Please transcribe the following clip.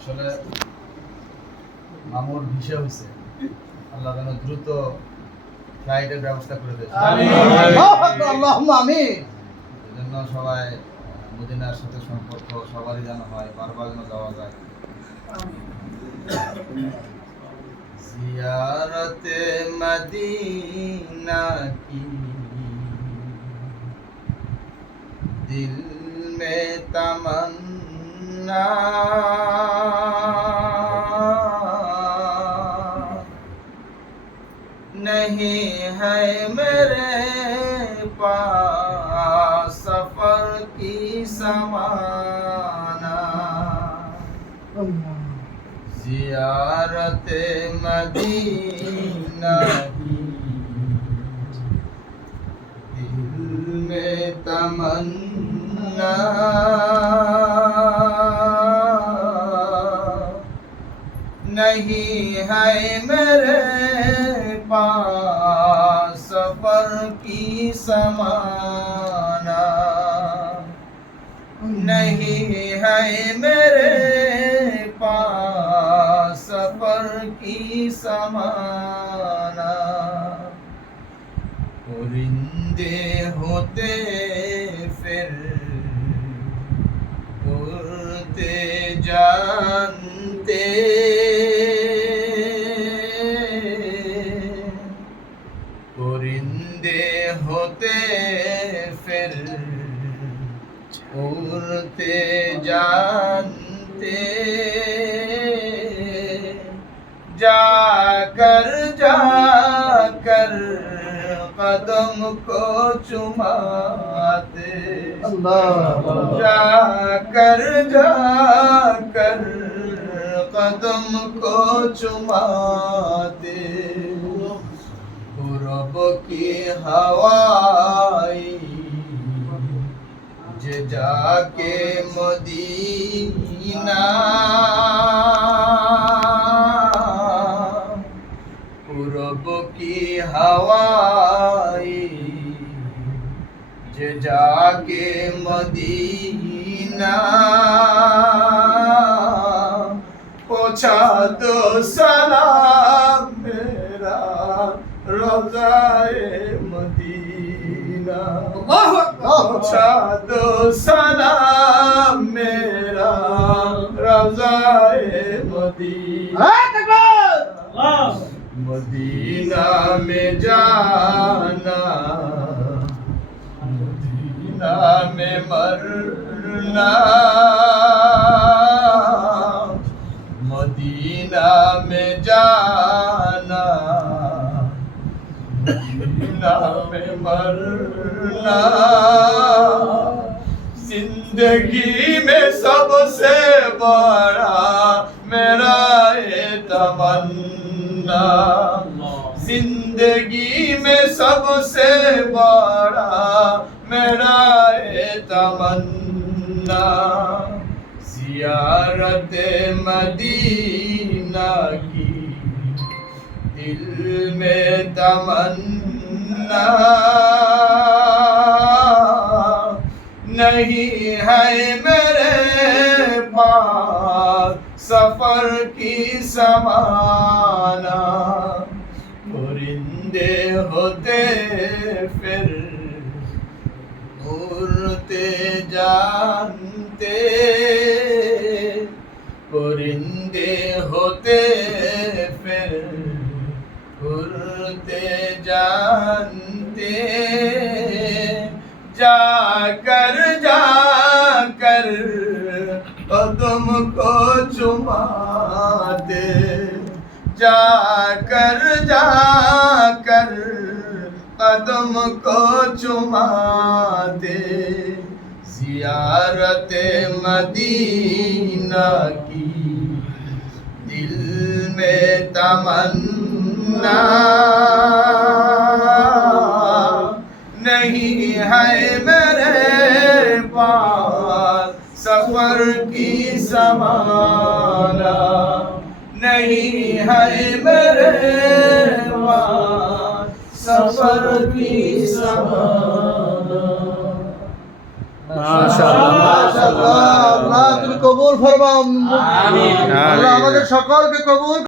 আসলে মামুর ভিসা হয়েছে, আল্লাহ যেন দ্রুত ফ্লাইটের ব্যবস্থা করে দেয়। এজন্য সবাই মদিনার সাথে সম্পর্ক সবারই যেন হয়, বারবার যেন যাওয়া যায়। জিয়ারতে মদিনা কি दिल में तमन्ना नहीं है मेरे पास सफर की समाना जियारत मदीना की दिल में तमन्ना नहीं है मेरे पास सफर की समाना नहीं है मेरे पास सफर की समाना परिंदे होते फिर उड़ते जानते परिंदे होते फिर उड़ते जानते जाकर जाकर कदम को चुमाते जाकर जाकर कदम को चुमाते पूरब की हवाई जे जाके मदीना पूरब की हवाई जे जाके मदीना पहुंचा दो सलाम मेरा रोज़ाए मदीना पहुंचा दो सलाम मेरा रोज़ाए मदीना मदीना में जाना मदीना में मरना मदीना में जाना मदीना में मरना जिंदगी में सबसे बड़ा मेरा ये तमन्ना जिंदगी में सबसे बड़ा मेरा ये तमन्ना जियारत मदीना की दिल में तमन्ना नहीं है मेरे पास सफर की समाना परिंदे होते फिर उड़ते जानते परिंदे होते फिर उड़ते जानते जाकर जाकर कदम को चुमाते जाकर जाकर कदम को चुमाते जियारत मदीना की दिल में तमन्ना नहीं है मेरे पास सफर की समाना नहीं है मेरे पास सफर की समाना। माशाअल्लाह। আল্লাহ আল্লাহ তুমি কবুল ফরমাও আমিন। আল্লাহ আমাদের সকলকে কবুল